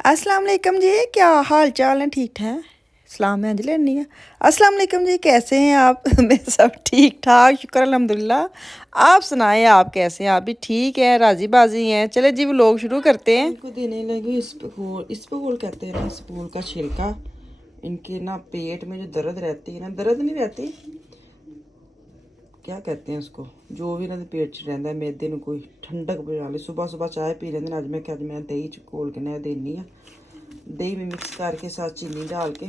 अस्सलाम वालेकुम जी, क्या हाल चाल है? ठीक ठाक। सलाम है जी लेनी है। अस्सलाम वालेकुम जी, कैसे हैं आप? मैं सब ठीक ठाक, शुक्र अल्हम्दुलिल्लाह। आप सुनाएं, आप कैसे हैं? आप भी ठीक हैं, राजी बाजी हैं? चले जी, व्लॉग शुरू करते हैं। इनको देने लगी इसबगोल कहते हैं ना, इसबगोल का छिलका। इनके ना पेट में जो दर्द रहती है ना, दर्द नहीं रहती, क्या कहते हैं उसको, जो भी इन्होंने पेट च रहिंदा मैदे ਨੂੰ कोई ठंडक बजा ले। सुबह सुबह चाय पी लेंगे। अज मैं क्या, मैं दही च घोल के ना देनी है, दही में मिक्स करके साथ चीनी डाल के,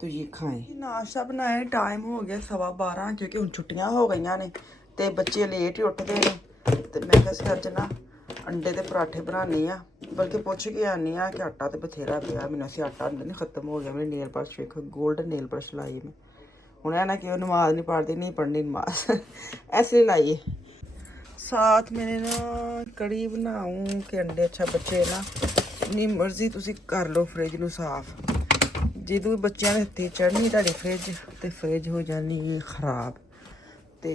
तो ये खाएं। नाश्ता बनाया, टाइम हो गया 12:15, क्योंकि हम छुट्टियां हो गई ने तो बच्चे लेट ही उठते हैं। तो मैं क्या अज ना अंडे के पराठे बनानी आ, बल्कि पुछ के आनी आ कि आटा तो बथेरा पिया, मैंने से आटा नहीं खत्म हो गया। मेरी नेल पॉलिश देखो, गोल्डन नेल पॉलिश लाई मैं, हूँ है ना कि नमाज नहीं पढ़ती, नहीं पढ़नी नमाज ऐसे लाइए। साथ मैंने ना कड़ी बनाऊँ कि अंडे, अच्छा बच्चे ना अपनी मर्जी तुसी कर लो फ्रिज ਨੂੰ ਸਾਫ਼। ਜਦੋਂ ਬੱਚਿਆਂ ਦੇ ਹੱਥੀ ਚੜ੍ਹਨੀ ਤੁਹਾਡੀ ਫ੍ਰਿਜ ਤੇ ਫ੍ਰਿਜ ਹੋ ਜਾਣੀ ਖਰਾਬ। ਤੇ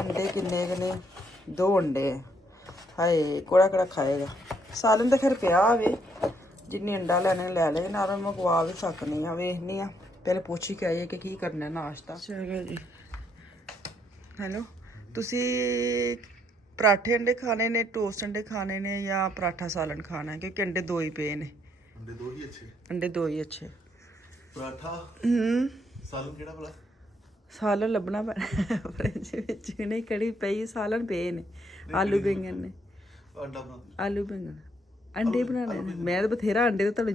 ਅੰਡੇ ਕਿੰਨੇ ਕੁ ਨੇ? 2 ਅੰਡੇ। ਹਾਏ ਕੋੜਾ ਕੋੜਾ ਖਾਏਗਾ। ਸਾਲਨ ਤਾਂ ਖੈਰ ਪਿਆ ਹੋਵੇ, ਜਿੰਨੇ ਅੰਡਾ ਲੈਣੇ ਲੈ ਲੈ, ਨਾਲ ਮੰਗਵਾ ਵੀ ਸਕਨੀ ਆ। ਵੇਖਨੀ ਆ, ਪਹਿਲੇ ਪੁੱਛ ਹੀ ਕੇ ਆਈਏ ਕਿ ਕੀ ਕਰਨਾ ਨਾਸ਼ਤਾ। ਚਲੋ ਜੀ। ਹੈਲੋ, ਤੁਸੀਂ ਪਰਾਠੇ ਅੰਡੇ ਖਾਣੇ ਨੇ, ਟੋਸਟ ਅੰਡੇ ਖਾਣੇ ਨੇ, ਜਾਂ ਪਰਾਠਾ ਸਾਲਨ ਖਾਣਾ ਹੈ? ਕਿਉਂਕਿ ਅੰਡੇ 2 ਹੀ ਪਏ ਨੇ। ਅੰਡੇ 2 ਹੀ ਅੱਛੇ। ਅੰਡੇ 2 ਹੀ ਅੱਛੇ। ਪਰਾਠਾ ਸਾਲਨ ਕਿਹੜਾ ਭਲਾ? ਸਾਲਨ ਲੱਭਣਾ ਪੈਣਾ ਫ੍ਰਿਜ ਵਿੱਚ। ਨਹੀਂ ਕੜੀ ਪਈ, ਸਾਲਨ ਪਏ ਨੇ। ਆਲੂ ਬੈਂਗਣ ਨੇ। ਅੰਡਾ ਬਣਾ, ਆਲੂ ਬੈਂਗਣ ਅੰਡੇ ਬਣਾਣੇ ਨੇ। ਮੈਂ ਤਾਂ ਬਥੇਰਾ ਅੰਡੇ ਤਾਂ ਤੁਹਾਨੂੰ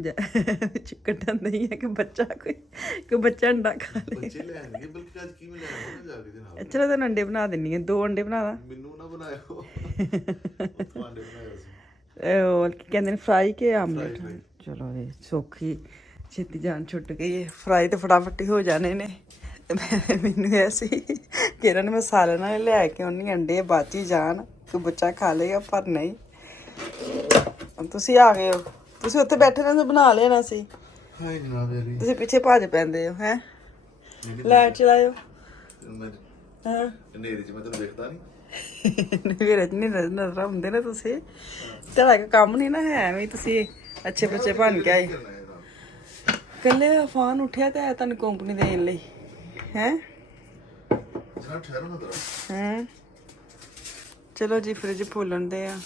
ਵਿੱਚ ਕੱਢਣ ਨਹੀਂ ਹੈ ਕਿ ਬੱਚਾ ਕੋਈ ਬੱਚਾ ਅੰਡਾ ਖਾ ਲੇ। ਬੱਚੇ ਲੈਣਗੇ, ਬਲਕਿ ਅੱਜ ਕੀ ਮੈਂ ਲੈਣਾ ਜਾ ਕੇ ਦੇ ਨਾਲ। ਚਲੋ ਤਾਂ ਅੰਡੇ ਬਣਾ ਦਿੰਨੀ ਆ, 2 ਅੰਡੇ ਬਣਾ ਦਾਂ। ਮੈਨੂੰ ਨਾ ਬਣਾਇਓ, ਅੰਡੇ ਬਣਾਇਓ ਸੀ। ਉਹ ਕੀ ਕਹਿੰਦੇ ਨੇ, ਫਰਾਈ ਕੇ ਆਮਲੇਟ? ਚਲੋ ਇਹ ਸੌਖੀ ਛੇਤੀ ਜਾਨ ਛੁੱਟ ਗਈ ਹੈ। ਫਰਾਈ ਤਾਂ ਫਟਾਫਟ ਹੀ ਹੋ ਜਾਣੇ ਨੇ। ਮੈਨੂੰ ਐਸੀ ਕਿ ਇਹਨਾਂ ਨੇ ਮੈਂ ਸਾਲਨ ਨਾਲ ਲੈ ਕੇ ਆਉਣੀ, ਅੰਡੇ ਬਚ ਹੀ ਜਾਣ, ਕੋਈ ਬੱਚਾ ਖਾ ਲੇਗਾ। ਪਰ ਨਹੀਂ, ਤੁਸੀਂ ਆ ਗਏ ਹੋ, ਤੁਸੀਂ ਉੱਥੇ ਬੈਠੇ ਰਹਿੰਦੇ, ਬਣਾ ਲੈਣਾ ਸੀ। ਤੁਸੀਂ ਪਿੱਛੇ ਭੱਜ ਪੈਂਦੇ ਹੋ ਹੈ। ਲਾਈਟ ਚਲਾਇਓ। ਹਾਂ, ਹਨੇਰੇ ਚ ਮੈਂ ਤੈਨੂੰ ਦੇਖਦਾ ਨਹੀਂ। ਹਨੇਰੇ ਚ ਨਹੀਂ ਨਜ਼ਰ ਆਉਂਦੇ ਨੇ ਤੁਸੀਂ, ਤੁਹਾਡਾ ਕੰਮ ਨਹੀਂ ਨਾ ਹੈ। ਐਵੇਂ ਤੁਸੀਂ ਅੱਛੇ ਬੱਚੇ ਬਣ ਕੇ ਆਏ। ਕੱਲੇ ਅਫਾਨ ਉੱਠਿਆ ਤੇ ਤੁਹਾਨੂੰ ਕੰਪਨੀ ਦੇਣ ਲਈ ਹੈ। ਹਾਂ ਚਲੋ ਜੀ, ਫ੍ਰਿਜ ਫੁੱਲਣ ਦੇ ਆ।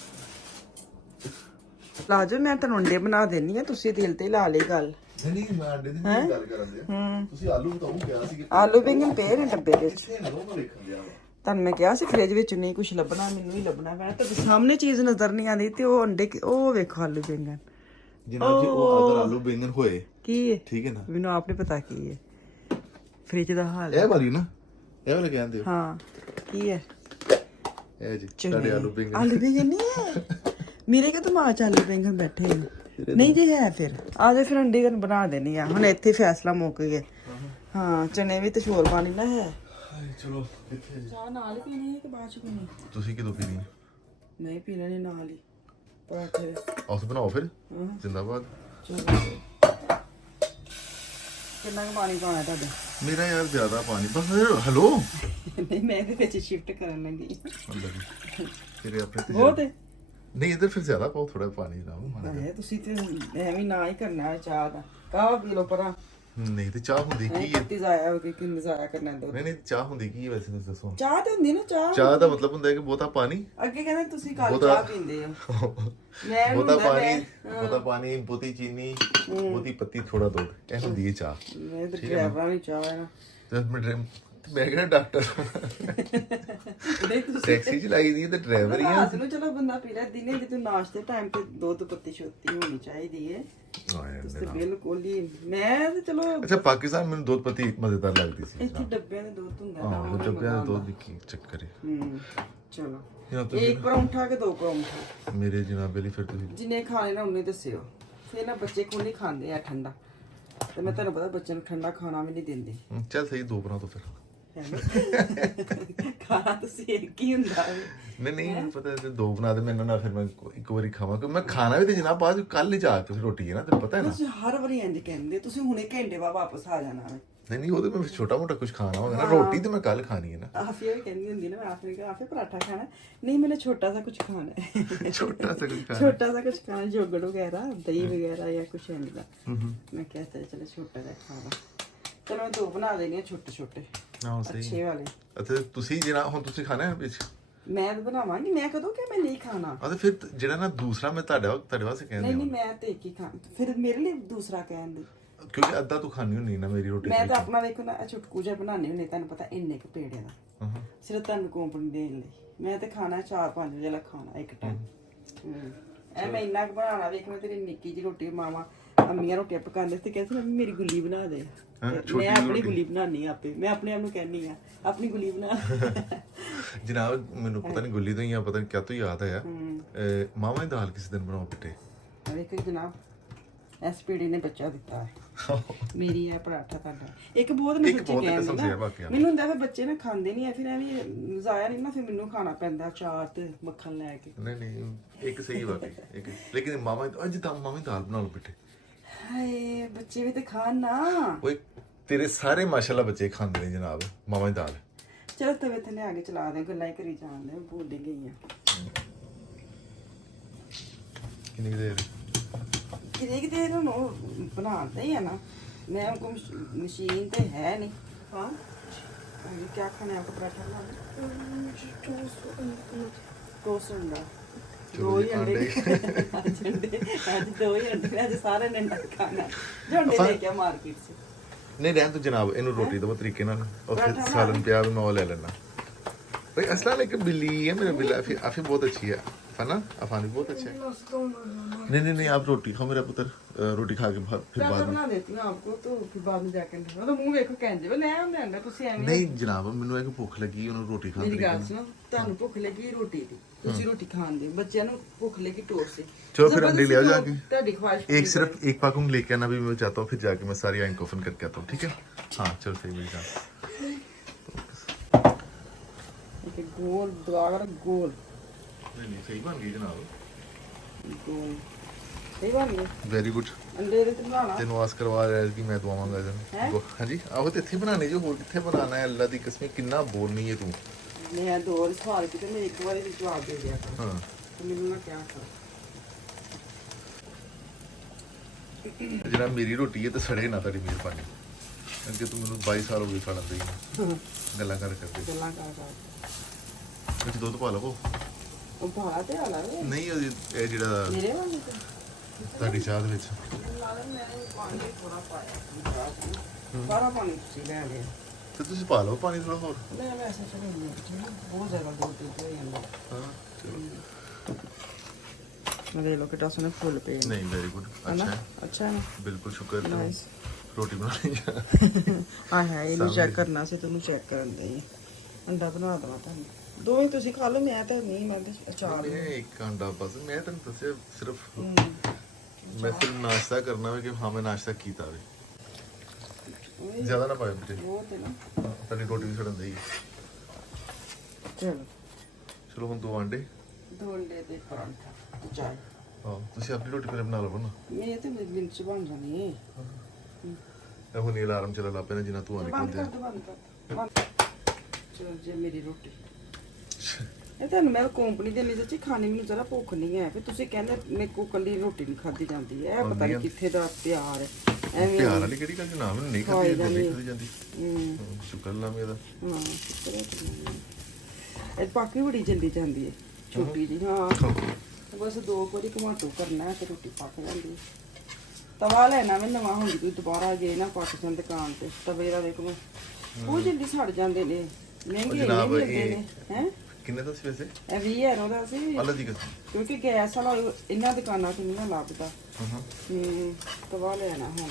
ਲਾ ਜਾਓ, ਮੈਂ ਤੁਹਾਨੂੰ ਅੰਡੇ ਬਣਾ ਦੇਣੀ ਆ, ਤੁਸੀਂ ਦਿਲ ਤੇ ਲਾ ਲਈ ਗੱਲ। ਨਹੀਂ ਮੈਂ ਅੰਡੇ ਦੀ ਨਹੀਂ ਗੱਲ ਕਰਨ ਦਿਆ। ਤੁਸੀਂ ਆਲੂ ਬਤਾਉਂ ਕਿਹਾ ਸੀ ਕਿ ਆਲੂ ਬੈਂਗਣ ਪਏ ਨੇ ਡੱਬੇ ਵਿੱਚ। ਤੁਹਾਨੂੰ ਮੈਂ ਕਿਹਾ ਸੀ ਫ੍ਰਿਜ ਵਿੱਚ ਨਹੀਂ ਕੁਝ ਲੱਭਣਾ, ਮੈਨੂੰ ਹੀ ਲੱਭਣਾ ਪੈਣਾ। ਤੁਹਾਡੇ ਸਾਹਮਣੇ ਚੀਜ਼ ਨਜ਼ਰ ਨਹੀਂ ਆਉਂਦੀ ਤੇ ਉਹ ਅੰਡੇ, ਉਹ ਵੇਖੋ ਆਲੂ ਬੈਂਗਣ। ਜਿਨ੍ਹਾਂ ਚ ਉਹ ਅਗਰ ਆਲੂ ਬੈਂਗਣ ਹੋਏ ਕੀ ਹੈ, ਠੀਕ ਹੈ ਨਾ, ਮੈਨੂੰ ਆਪ ਨਹੀਂ ਪਤਾ ਕੀ ਹੈ ਫ੍ਰਿਜ ਦਾ ਹਾਲ। ਇਹ ਵਾਲੀ ਨਾ, ਇਹ ਵਾਲੇ ਕਹਿੰਦੇ ਹੋ? ਹਾਂ। ਕੀ ਹੈ ਇਹ ਜੀ? ਤੁਹਾਡੇ ਆਲੂ ਬੈਂਗਣ। ਆਲੂ ਬੈਂਗਣ ਨਹੀਂ ਹੈ ਮੇਰੇ ਕਾ ਦਿਮਾਗ ਚ, ਆਲੂ ਬੈਂਗਣ ਬੈਠੇ ਨੇ। ਨਹੀਂ ਜੀ ਹੈ ਫਿਰ ਆ ਜਾ, ਫਿਰ ਅੰਡੇ ਬਣਾ ਦੇਣੀ ਆ। ਹੁਣ ਇੱਥੇ ਫੈਸਲਾ ਮੁੱਕ ਗਿਆ। ਹਾਂ ਚਨੇ ਵੀ ਤੇ ਸ਼ੋਰ ਪਾਣੀ ਨਾ ਹੈ। ਚਲੋ ਚਾਹ ਨਾਲ ਹੀ ਪੀਣੀ ਹੈ ਕਿ ਬਾਅਦ ਚ ਪੀਣੀ? ਤੁਸੀਂ ਕਿਦੋਂ ਪੀਣੀ? ਨਹੀਂ ਪੀ ਲੈਣੀ ਨਾਲ ਹੀ ਪਰਾਠੇ। ਉਸ ਬਣਾਓ ਫਿਰ। ਜ਼ਿੰਦਾਬਾਦ। ਚਲੋ ਕਿੰਨਾ ਕੁ ਪਾਣੀ ਪਾਉਣਾ ਤੁਹਾਡੇ? ਮੇਰਾ ਯਾਰ ਜ਼ਿਆਦਾ ਪਾਣੀ ਬਸ। ਹੈਲੋ ਨਹੀਂ, ਮੈਂ ਇਹਦੇ ਵਿੱਚ ਸ਼ਿਫਟ ਕਰਨ ਲੱਗੀ। ਤੇਰੇ ਆਪਣੇ ਤੇ ਬਹੁਤ ਹੈ। ਨਹੀਂ ਇਧਰ ਫਿਰ ਜ਼ਿਆਦਾ ਪਾਓ, ਥੋੜਾ ਪਾਣੀ ਨਾ। ਤੁਸੀਂ ਤੇ ਐਵੇਂ ਨਾ ਹੀ ਕਰਨਾ ਚਾਹ ਦਾ। ਕਾਹ ਪੀ ਲਓ ਪਰਾਂ। ਨਹੀਂ ਤੇ ਚਾਹ ਹੁੰਦੀ ਕੀ ਹੈ? ਪੱਤੀ ਜ਼ਾਇਆ ਹੋ ਗਈ, ਕਿੰਨੀ ਜ਼ਾਇਆ ਕਰਨਾ ਦੋ। ਨਹੀਂ ਚਾਹ ਹੁੰਦੀ ਕੀ ਹੈ ਵੈਸੇ, ਤੁਸੀਂ ਦੱਸੋ। ਚਾਹ ਤੇ ਹੁੰਦੀ ਨਾ, ਚਾਹ ਦਾ ਮਤਲਬ ਹੁੰਦਾ ਹੈ ਕਿ ਬਹੁਤਾ ਪਾਣੀ। ਅੱਗੇ ਕਹਿੰਦੇ ਤੁਸੀਂ ਕਾਲੀ ਚਾਹ ਪੀਂਦੇ ਹੋ। ਮੈਂ ਬਹੁਤਾ ਪਾਣੀ, ਬਹੁਤੀ ਚੀਨੀ, ਬਹੁਤੀ ਪੱਤੀ, ਥੋੜਾ ਦੁੱਧ, ਇਹ ਹੁੰਦੀ ਹੈ ਚਾਹ। ਮੈਂ ਤੇ ਡਰਾਈਵਰਾਂ ਦੀ ਚਾਹ ਹੈ ਨਾ। ਮੈਂ ਕਿਹਾ ਡਾਕਟਰ ਟੈਕਸੀ ਚਲਾਈ ਦੀ ਤੇ ਡਰਾਈਵਰ ਹੀ ਆ। ਚਲੋ ਬੰਦਾ ਪੀ ਲੈ, ਦਿਨੇ ਜਦੋਂ ਨਾਸ਼ਤੇ ਟਾਈਮ ਤੇ ਦੁੱਧ ਪੱਤੀ ਛੋਤੀ ਹੋਣੀ ਚਾਹੀਦੀ ਹੈ। ਤੇ ਬਿਲਕੁਲ ਹੀ ਮੈਂ ਤੇ ਚਲੋ। ਅੱਛਾ ਪਾਕਿਸਤਾਨ ਮੈਨੂੰ ਦੁੱਧ ਪੱਤੀ ਮਜ਼ੇਦਾਰ ਲੱਗਦੀ ਸੀ। ਇੱਥੇ ਡੱਬਿਆਂ ਦੇ ਦੁੱਧ ਹੁੰਦਾ ਨਾ, ਉਹ ਡੱਬਿਆਂ ਦੇ ਦੁੱਧ ਦੀ ਕੀ ਚੱਕਰ ਹੈ। ਚਲੋ ਇੱਕ ਪਰੌਂਠਾ ਕਿ 2 ਪਰੌਂਠੇ ਮੇਰੇ ਜਨਾਬ ਲਈ। ਫਿਰ ਤੁਸੀਂ ਜਿੰਨੇ ਖਾਣੇ ਨਾ ਉਹਨੇ ਦੱਸਿਓ। ਫਿਰ ਨਾ ਬੱਚੇ ਕੋਈ ਨਹੀਂ ਖਾਂਦੇ ਆ ਠੰਡਾ, ਤੇ ਮੈਂ ਤੁਹਾਨੂੰ ਪਤਾ ਬੱਚਿਆਂ ਨੂੰ ਠੰਡਾ ਖਾਣਾ ਵੀ ਨਹੀਂ ਦਿੰਦੇ। ਚੱਲ ਸਹੀ 2 ਬਣਾ ਦੋ ਫਿਰ। ਖਾਣਾ ਤੁਸੀਂ ਇੱਕ ਹੀ ਹੁੰਦਾ। ਨਹੀਂ ਪਤਾ 2 ਬਣਾ ਦੇ ਮੈਨੂੰ ਨਾ, ਫਿਰ ਮੈਂ ਇੱਕ ਵਾਰੀ ਖਾਵਾਂ ਕਿ ਮੈਂ ਖਾਣਾ ਵੀ ਤੇ ਜਨਾਬ ਬਾਅਦ ਕੱਲ ਹੀ ਜਾ ਤੁਸੀਂ ਰੋਟੀ ਹੈ ਨਾ, ਤੈਨੂੰ ਪਤਾ ਹੈ ਨਾ। ਤੁਸੀਂ ਹਰ ਵਾਰੀ ਇੰਜ ਕਹਿੰਦੇ, ਤੁਸੀਂ ਹੁਣੇ ਘੰਟੇ ਬਾਅਦ ਵਾਪਸ ਆ ਜਾਣਾ। ਨਹੀਂ ਉਹਦੇ ਮੈਂ ਛੋਟਾ ਮੋਟਾ ਕੁਝ ਖਾਣਾ ਹੋਗਾ ਨਾ ਰੋਟੀ ਤੇ ਮੈਂ ਕੱਲ ਖਾਣੀ ਹੈ ਨਾ ਆਫੀਆ ਵੀ ਕਹਿੰਦੀ ਹੁੰਦੀ ਨਾ, ਮੈਂ ਆਫੀਆ ਕਿਹਾ ਆਫੀਆ ਪਰਾਠਾ ਖਾਣਾ ਨਹੀਂ, मैंने छोटा सा कुछ खाना है ਛੋਟਾ सा कुछ खाना छोटा सा कुछ खाना, योगर्ट वगैरह दही वगैरह या कुछ ऐसा। मैं कहता चलो छोटा सा खाना, चलो मैं 2 बना देनी है छोटे छोटे ਹਾਂ ਸਹੀ अच्छे वाले। ਅੱਛਾ ਤੁਸੀਂ ਜਿਹੜਾ ਹੁਣ ਤੁਸੀਂ ਖਾਣਾ ਹੈ ਵਿੱਚ मैं तो बनावांगी, मैं कदों कि मैं नहीं खाना। ਤੇ ਫਿਰ ਜਿਹੜਾ ਨਾ ਦੂਸਰਾ ਮੈਂ ਤੁਹਾਡੇ ਵਾਸਤੇ ਕਹਿੰਦੇ नहीं नहीं मैं तो एक ही खाना, फिर मेरे लिए दूसरा कहन दे। ਕਿਉਂਕਿ ਅੱਧਾ ਤੂੰ ਖਾਣੀ ਹੁੰਨੀ ਨਾ ਮੇਰੀ ਰੋਟੀ मैं तो अपना देखो ना छुटकू जिहा बनानी हुन्नी, तैनूं पता इन्ने क पेड़े दा सिर्फ तैनूं कंपनी देन लई। मैं तो खाना 4-5 वजे ला खाना एक टाइम। ऐ मैं इन्ना क बनाना, वेख मैं तेरी निक्की जी रोटी मामा अम्मियां रोटियां पकांदे ते कहंदी मम्मी मेरी गुल्ली बना दे। मैं अपनी गुल्ली बनानी आपे, मैं अपने आप नूं कहनी आ अपनी गुल्ली बना। ਜਨਾਬ ਮੈਨੂੰ ਪਤਾ ਨਹੀਂ ਗੁੱਲੀ ਤੋਂ ਹੀ ਆ ਪਤਾ ਨਹੀਂ ਕਿਆ ਤੋਂ ਯਾਦ ਆਇਆ ਮਾਮਾ ਦੀ ਦਾਲ ਕਿਸ ਦਿਨ ਬਣਾਓ ਬੇਟੇ। ਵੇਖ ਜਨਾਬ ਇਸ ਪੀੜੀ ਨੇ ਬੱਚਾ ਦਿੱਤਾ ਹੈ ਮੇਰੀ ਹੈ ਪਰਾਠਾ ਤੁਹਾਡਾ ਇੱਕ ਬਹੁਤ ਨੇ ਬੱਚੇ ਕਹਿੰਦੇ ਨਾ ਮੈਨੂੰ ਹੁੰਦਾ ਫਿਰ ਬੱਚੇ ਨਾ ਖਾਂਦੇ ਨਹੀਂ ਐ ਫਿਰ ਐਵੇਂ ਜ਼ਾਇਆ ਨਹੀਂ ਨਾ, ਫਿਰ ਮੈਨੂੰ ਖਾਣਾ ਪੈਂਦਾ ਚਾਰ ਤੇ ਮੱਖਣ ਲੈ ਕੇ। ਨਹੀਂ ਇੱਕ ਸਹੀ ਬਾਤ ਹੈ ਇੱਕ, ਲੇਕਿਨ ਮਾਮਾ ਅੱਜ ਤਾਂ ਮਾਮਾ ਦੀ ਦਾਲ ਬਣਾ ਲਓ ਬੇਟੇ। ਹਾਏ ਬੱਚੇ ਵੀ ਤੇ ਖਾਣ ਨਾ। ਓਏ ਤੇਰੇ ਸਾਰੇ ਮਾਸ਼ਾਅੱਲਾ ਬੱਚੇ ਖਾਂਦੇ ਨੇ ਜਨਾਬ ਮਾਮਾ ਦੀ ਦਾਲ। ਚਲੋ ਤਵੇ ਥੱਲੇ ਆ ਕੇ ਚਲਾ ਦੇ, ਗੱਲਾਂ ਹੀ ਕਰੀ ਜਾਂਦੇ, ਭੁੱਲ ਹੀ ਗਈ ਆ। ਕਿੰਨੀ ਦੇਰ ਕਿੰਨੀ ਦੇਰ ਨੂੰ ਬਣਾਉਂਦੇ ਹੀ ਆ ਨਾ, मैं हमको मशीन तो है नहीं। हाँ अभी क्या खाना है आपको, पराठा बनाना टोस्ट अंडा, 2 ही अंडे आज 2 ही अंडे, आज सारे ने अंडा खाना जो अंडे लेके आ मार्केट से। नहीं रहन तो जनाब इन्हों रोटी दो तरीके नाल और फिर सालन पिया भी मैं वो ले लेना भाई। असला लेकिन बिल्ली है मेरा बिल्ला आफी बहुत अच्छी है फना, अफानी बहुत अच्छा है। नहीं नहीं आप रोटी खाओ मेरा पुत्र, रोटी खा के फिर बाद में बना देती हूँ आपको, तो फिर बाद में जाके तो मुंह देखो कहंदे वे ले आंदे अंडा ਤੁਸੀਂ ਐਵੇਂ। नहीं जनाब ਮੈਨੂੰ ਇੱਕ ਭੁੱਖ ਲੱਗੀ ਉਹਨੂੰ ਰੋਟੀ ਖਾਣ ਦੀ। ਮੇਰੀ ਗੱਲ ਸੁਣੋ, ਤੁਹਾਨੂੰ ਭੁੱਖ ਲੱਗੀ ਰੋਟੀ ਦੀ, ਤੁਸੀਂ ਰੋਟੀ ਖਾਣ ਦੀ, ਬੱਚਿਆਂ ਨੂੰ ਭੁੱਖ ਲੱਗੀ ਟੋਸਟ ਦੀ। चलो फिर अंडे ले आओ जाके, ਤੁਹਾਡੀ ਖੁਆਇਸ਼ एक सिर्फ एक पैक लेके आना भी मैं चाहता हूँ, फिर जाके मैं सारी आंख ओपन करके आता हूँ ठीक है। हाँ चल सही मेरी काम। एक गोल दवागर गोल नहीं सही बन गई जनाब, गोल सही बन गई। Very good. अंडे ਦੇ ਤੇ ਬਣਾਣਾ ਤੈਨੂੰ ਆਸ ਕਰਵਾ ਰਿਹਾ ਕਿ ਮੈਂ ਦਵਾਵਾਂਗਾ ਇਹਨੂੰ। ਹਾਂਜੀ ਆਹੋ ਤੇ ਇੱਥੇ ਬਣਾਣੇ ਜੋ, ਹੋਰ ਕਿੱਥੇ ਬਣਾਣਾ ਹੈ। ਅੱਲਾ ਦੀ ਕਸਮ ਕਿੰਨਾ ਬੋਲਨੀ ਹੈ ਤੂੰ। ਮੈਂ ਦੋ ਵਾਰ ਸਵਾਲ ਕੀਤੇ, ਮੈਂ ਇੱਕ ਵਾਰੀ ਵਿੱਚ ਜਵਾਬ ਦੇ ਦਿਆ ਕਰ। ਹਾਂ ਤੇ ਮੈਨੂੰ ਨਾ ਕਿਆ ਕਰ ਜਿਹੜਾ ਮੇਰੀ ਰੋਟੀ ਹੈ ਤੇ ਸੜੇ ਨਾ ਤੁਹਾਡੀ ਮਿਹਰਬਾਨੀ। ਅੱਗੇ ਤੂੰ ਮੈਨੂੰ 22 ਸਾਲ ਹੋ ਗਏ ਖਾਣ ਦੇ ਗੱਲਾਂ ਕਰਦੇ ਗੱਲਾਂ ਕਰ ਵਿੱਚ ਦੁੱਧ ਪਾ ਲਵੋ। ਉਹ ਭਾਲਾ ਤੇ ਆਲਾ ਵੇ ਨਹੀਂ ਇਹ ਜਿਹੜਾ ਮੇਰੇ ਵਾਲੀ ਤੇ ਤੁਹਾਡੀ ਚਾਹ ਦੇ ਵਿੱਚ ਲਾਲੇ ਮੈਂ ਪਾਣੀ ਥੋੜਾ ਪਾਇਆ, ਸਾਰਾ ਪਾਣੀ ਤੁਸੀਂ ਲੈ ਲਿਆ। ਤੇ ਤੁਸੀਂ ਪਾ ਲਓ ਪਾਣੀ ਥੋੜਾ ਹੋਰ। ਮੈਂ ਵੈਸੇ ਚੜੀ ਬਹੁਤ ਜ਼ਿਆਦਾ ਦੁੱਧ ਹੋ ਜਾਂਦਾ। ਹਾਂ ਚਲੋ ਮੈਂ ਦੇ ਲੋ ਕਿਤਾ ਸੋਨੇ ਫੁੱਲ ਪਏ ਨੇ। ਨਹੀਂ ਵੈਰੀ ਗੁੱਡ ਅੱਛਾ ਹੈ ਅੱਛਾ ਹੈ ਬਿਲਕੁਲ ਸ਼ੁਕਰ ਤੈਨੂੰ ਨਾਈਸ। ਰੋਟੀ ਬਣਾਉਣੀ ਹਾਂ ਹੈ ਇਹਨੂੰ ਚੈੱਕ ਕਰਨਾ ਸੀ, ਤੈਨੂੰ ਚੈੱਕ ਕਰਨ ਦੇ ਅੰਡਾ ਬਣਾ ਦਵਾ ਤੁਹਾਨੂੰ। ਦੋਵੇਂ ਤੁਸੀਂ ਖਾ ਲਓ, ਮੈਂ ਤਾਂ ਨਹੀਂ, ਮੈਂ ਤਾਂ ਅਚਾਰ ਮੈਂ ਇੱਕ ਅੰਡਾ ਬਸ। ਮੈਂ ਤੈਨੂੰ ਦੱਸਿਆ ਸਿਰਫ ਮੈਂ ਸਿਰਫ ਨਾਸ਼ਤਾ ਕਰਨਾ ਵੇ ਕਿ ਹਾਂ ਮੈਂ ਨਾਸ਼ਤਾ ਕੀਤਾ ਵੇ, ਜ਼ਿਆਦਾ ਨਾ ਪਾਏ ਬੇਟੇ। ਉਹ ਤੇ ਨਾ ਤੇਰੀ ਰੋਟੀ ਵੀ ਛੜਨ ਦੇਈ। ਚਲੋ ਚਲੋ ਹੁਣ 2 ਅੰਡੇ ਦੋ ਅੰਡੇ ਤੇ ਪਰਾਂਠਾ ਚਾਹ। ਹਾਂ ਤੁਸੀਂ ਆਪਣੀ ਰੋਟੀ ਪਹਿਲੇ ਬਣਾ ਲਓ ਨਾ। ਇਹ ਤੇ ਮਿੰਟ ਚ ਬਣ ਜਾਣੀ ਹੈ। ਇਹ ਹੁਣ ਇਹ ਅਲਾਰਮ ਚੱਲਣ ਲੱਗ ਪਿਆ ਨਾ ਜਿੰਨਾ ਤੂੰ ਆਣੇ ਬੰਦ ਕੋਲ ਕਰ ਦੋ, ਬੰਦ ਕਰ ਦੋ। ਚਲ ਜੇ ਮੇਰੀ ਰੋਟੀ ਇਹ ਤੁਹਾਨੂੰ ਮੈਂ ਕੰਪਨੀ ਦੇ ਨਹੀਂ ਸੱਚੀ ਖਾਣੀ, ਮੈਨੂੰ ਜ਼ਰਾ ਭੁੱਖ ਨਹੀਂ ਹੈ। ਫਿਰ ਤੁਸੀਂ ਕਹਿੰਦੇ ਮੇਰੇ ਕੋ ਕੱਲੀ ਰੋਟੀ ਨਹੀਂ ਖਾਦੀ ਜਾਂਦੀ ਹੈ, ਪਤਾ ਨਹੀਂ ਕਿੱਥੇ ਦਾ ਪਿਆਰ ਹੈ ਐਵੇਂ। ਪਿਆਰ ਵਾਲੀ ਕਿਹੜੀ ਗੱਲ ਜਨਾਬ ਨੂੰ ਨਹੀਂ ਖਾਦੀ ਜਾਂਦੀ। ਸ਼ੁਕਰ ਅੱਲਾ ਮੇਰਾ। ਹਾਂ ਸ਼ੁਕਰ ਹੈ। ਇਹ ਪਾਕੀ ਬੜੀ ਜਲਦੀ ਜਾਂਦੀ ਹੈ ਛੋਟੀ ਜੀ। ਹਾਂ ਬਸ 2 ਵਾਰੀ ਟਮਾਟੋ ਕਰਨਾ ਹੈ ਤੇ ਰੋਟੀ ਪੱਕ ਜਾਂਦੀ ਹੈ। ਤਵਾ ਲੈਣਾ ਮੈਂ ਨਵਾਂ, ਹੁੰਦੀ ਕੋਈ ਦੁਬਾਰਾ ਗਏ ਨਾ ਪਾਕਿਸਤਾਨ ਦੁਕਾਨ ਤੇ ਤਵੇ ਦਾ ਦੇਖੋ ਉਹ ਜਲਦੀ ਸੜ ਜਾਂਦੇ ਨੇ, ਮਹਿੰਗੇ ਜਨਾਬ ਮਿਲਦੇ ਨੇ ਹੈ। ਕਿੰਨੇ ਦਾ ਸੀ ਵੈਸੇ? ਇਹ 20,000 ਦਾ ਸੀ, ਅੱਲਾ ਦੀ ਕਸਮ ਕਿਉਂਕਿ ਗੈਸ ਵਾਲਾ ਇਹਨਾਂ ਦੁਕਾਨਾਂ ਤੋਂ ਨਹੀਂ ਨਾ ਲੱਭਦਾ। ਤਵਾ ਲੈਣਾ ਹੁਣ।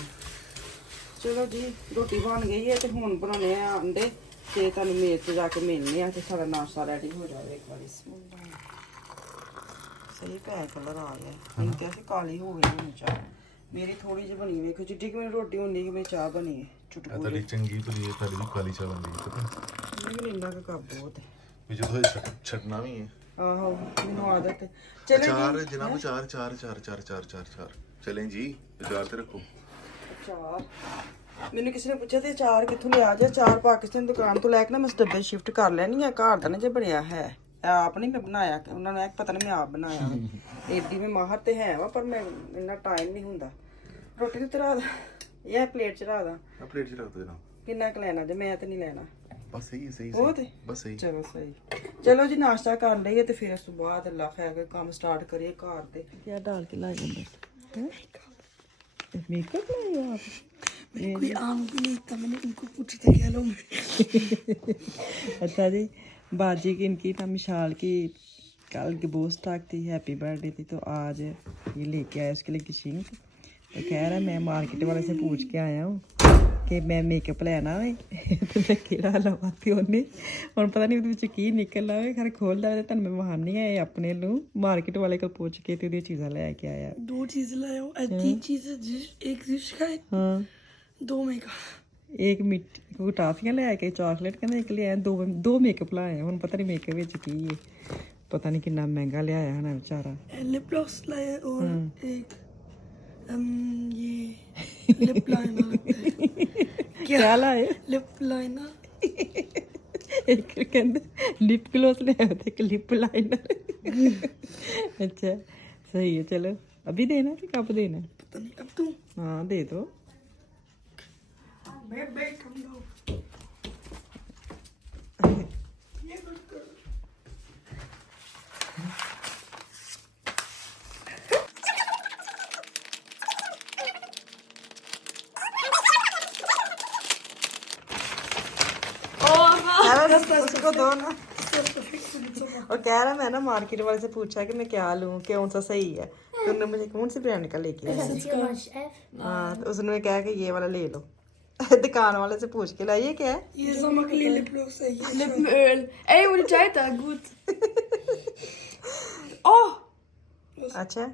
ਚਲੋ ਜੀ ਰੋਟੀ ਬਣ ਗਈ ਹੈ ਤੇ ਹੁਣ ਬਣਾਉਣੇ ਆ ਅੰਡੇ ਤੇ ਤੁਹਾਨੂੰ ਮੇਜ਼ ਤੇ ਜਾ ਕੇ ਮਿਲਨੇ ਆ ਤੇ ਸਾਡਾ ਨਾਸ਼ਤਾ ਰੈਡੀ ਹੋ ਜਾਵੇ ਇੱਕ ਵਾਰੀ। ਸਹੀ ਪੈ ਕਲਰ ਆ ਗਿਆ, ਹੁਣ ਤੇ ਅਸੀਂ ਕਾਲੀ ਹੋ ਗਈ ਹੁਣ ਚਾਹ ਮੇਰੀ ਥੋੜੀ ਜਿਹੀ ਬਣੀ, ਵੇਖੋ ਜਿੱਡੀ ਕਿ ਮੇਰੀ ਰੋਟੀ ਹੁੰਦੀ ਕਿ ਮੇਰੀ ਚਾਹ ਬਣੀ ਹੈ ਚੁਟਕੂ ਤੁਹਾਡੀ ਚੰਗੀ ਭਲੀ ਹੈ, ਤੁਹਾਡੀ ਵੀ ਕਾਲੀ ਚਾਹ ਬਣਦੀ ਹੈ ਪਤਾ ਨਹੀਂ। ਇੰਨਾ ਕੁ ਕੱਪ ਬਹੁਤ ਹੈ ਵੀ ਜਦੋਂ ਛੱਡਣਾ ਵੀ ਹੈ। ਆਹੋ ਮੈਨੂੰ ਆਦਤ ਹੈ। ਚਲੋ ਚਾਰ ਜਨਾਬ ਚਾਰ ਚਾਰ ਚਾਰ ਚਾਰ ਚਾਰ ਚਾਰ ਚਾਰ ਚਲੇ ਜੀ ਚਾਰ ਤੇ ਰੱਖੋ। ਚਾਰ ਮੈਨੂੰ ਕਿਸੇ ਨੇ ਪੁੱਛਿਆ ਤੇ ਅਚਾਰ ਕਿੱਥੋਂ ਲਿਆ ਜੇ? ਅਚਾਰ ਪਾਕਿਸਤਾਨ ਦੁਕਾਨ ਤੋਂ ਲੈ ਕੇ ਨਾ ਮੈਂ ਇਸ ਡੱਬੇ ਸ਼ਿਫਟ ਕਰ ਲੈਣੀ ਆ। ਘਰ ਦਾ ਨਾ ਜੇ ਬਣਿਆ ਹੈ, ਆਪ ਨਹੀਂ ਮੈਂ ਬਣਾਇਆ, ਉਹਨਾਂ ਨੇ ਪਤਾ ਨਹੀਂ ਮੈਂ ਆਪ ਬਣਾਇਆ। ਏਡੀ ਮੈਂ ਮਾਹਰ ਤੇ ਹੈ ਵਾ, ਪਰ ਮੈਂ ਇੰਨਾ ਟਾਈਮ ਨਹੀਂ ਹੁੰਦਾ। ਰੋਟੀ ਤੇ ਧਰਾ ਦਾ ਇਹ ਪਲੇਟ ਚ ਰੱਖ ਦਾ। ਆ ਪਲੇਟ 'ਚ ਰੱਖ ਦੋ ਨਾ। ਕਿੰਨਾ ਕੁ ਲੈਣਾ ਜੇ? ਮੈਂ ਤੇ ਨਹੀਂ ਲੈਣਾ। ਬਸ ਸਹੀ ਉਹ ਤੇ ਬਸ ਸਹੀ। ਚਲੋ ਸਹੀ। ਚਲੋ ਜੀ ਨਾਸ਼ਤਾ ਕਰ ਲਈਏ ਤੇ ਫਿਰ ਉਸ ਤੋਂ ਬਾਅਦ ਅੱਲਾ ਖੈਰ ਕੇ ਕੰਮ ਸਟਾਰਟ ਕਰੀਏ ਘਰ ਦੇ। क्या डाल के ला जाता है मेकअप लाए आप? मेरे कोई आम भी नहीं था, मैंने उनको पूछा था क्या लो। अच्छा जी, बाजी की इनकी ना मिशाल की कल की बहुत स्टाक थी, हैप्पी बर्थडे थी, तो आज ये लेके आया उसके लिए किशिंग। तो कह रहा मैं मार्केट वाले से पूछ के आया हूँ कि मैं मेकअप लेना है तो मैं केड़ा लवाती उन्हें ਹੁਣ ਪਤਾ ਨਹੀਂ ਉਹਦੇ ਵਿੱਚ ਕੀ ਨਿਕਲਣਾ ਹੈ। ਖੈਰ ਖੋਲਦਾ ਤੇ ਤੁਹਾਨੂੰ ਮੈਂ ਵਹਾਨੀ ਹੈ ਆਪਣੇ ਨੂੰ ਮਾਰਕੀਟ ਵਾਲੇ ਕੋਲ ਪੁੱਛ ਕੇ ਤੇ ਉਹਦੀਆਂ ਚੀਜ਼ਾਂ ਲੈ ਕੇ ਆਇਆ। 2 चीजें लाया हूँ, 3 चीजें, एक डिश का है, हाँ 2 मेकअप। एक मिट्टी को टाफियां ले आए, चॉकलेट कहना एक ले आया, दो मेकअप लाए ਹੁਣ ਪਤਾ ਨਹੀਂ ਮੇਕਅਪ ਵਿੱਚ ਕੀ ਹੈ, ਪਤਾ ਨਹੀਂ ਕਿੰਨਾ ਮਹਿੰਗਾ ਲਿਆਇਆ ਹਨਾ ਵਿਚਾਰਾ। लिप ग्लॉस लाया और एक ये लिप लाइनर। क्या लाए? Lip liner. एक कहते लिप ग्लॉस ले आए थे, एक लिप लाइनर। अच्छा सही है, चलो अभी देना कि कब देना? पता नहीं, अब तुम। हाँ दे दो। बैग कम लो। ये बंद कर। उसको दो ना। और कह रहा मैं ना मार्केट वाले से पूछा कि मैं क्या लूं, कौन सा सही है, तो उन्होंने मुझे कौन सी ब्रांड का लेके आया। हाँ तो उसने कहा कि ये वाला ले लो। दुकान वाले से पूछ के लाइए क्या है। ये समझ के लिए लिप ग्लॉस है ये। Lippenöl. Ey, ohne Scheiter, gut. Oh! अच्छा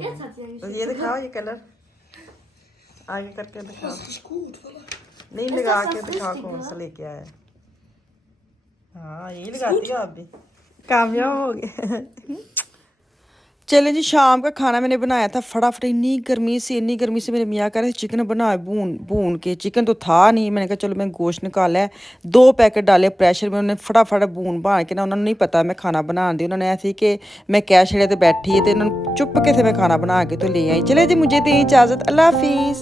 Jetzt hat sie eigentlich. तो ये दिखाओ, ये कलर आगे करके दिखाओ। Das ist gut, oder? नहीं लगा के दिखाओ कौन सा लेके आया। हाँ यही लगाती हो आप भी, कामयाब हो गए। चले जी, शाम का खाना मैंने बनाया था फटाफट। इतनी गर्मी से मेरे मियाँ कह रहे चिकन बनाए भून के। चिकन तो था नहीं, मैंने कहा चलो मैं गोश्त निकाला है, 2 पैकेट डाले प्रेशर में, उन्होंने फटाफट भून भान के ना, उन्होंने नहीं पता मैं खाना बना दी। उन्होंने ऐसे ही कि मैं क्या छड़े तो बैठी है, तो उन्होंने चुप के से मैं खाना बना के तो ले आई। चले जी मुझे दी इजाज़त, अल्लाह हाफिज़।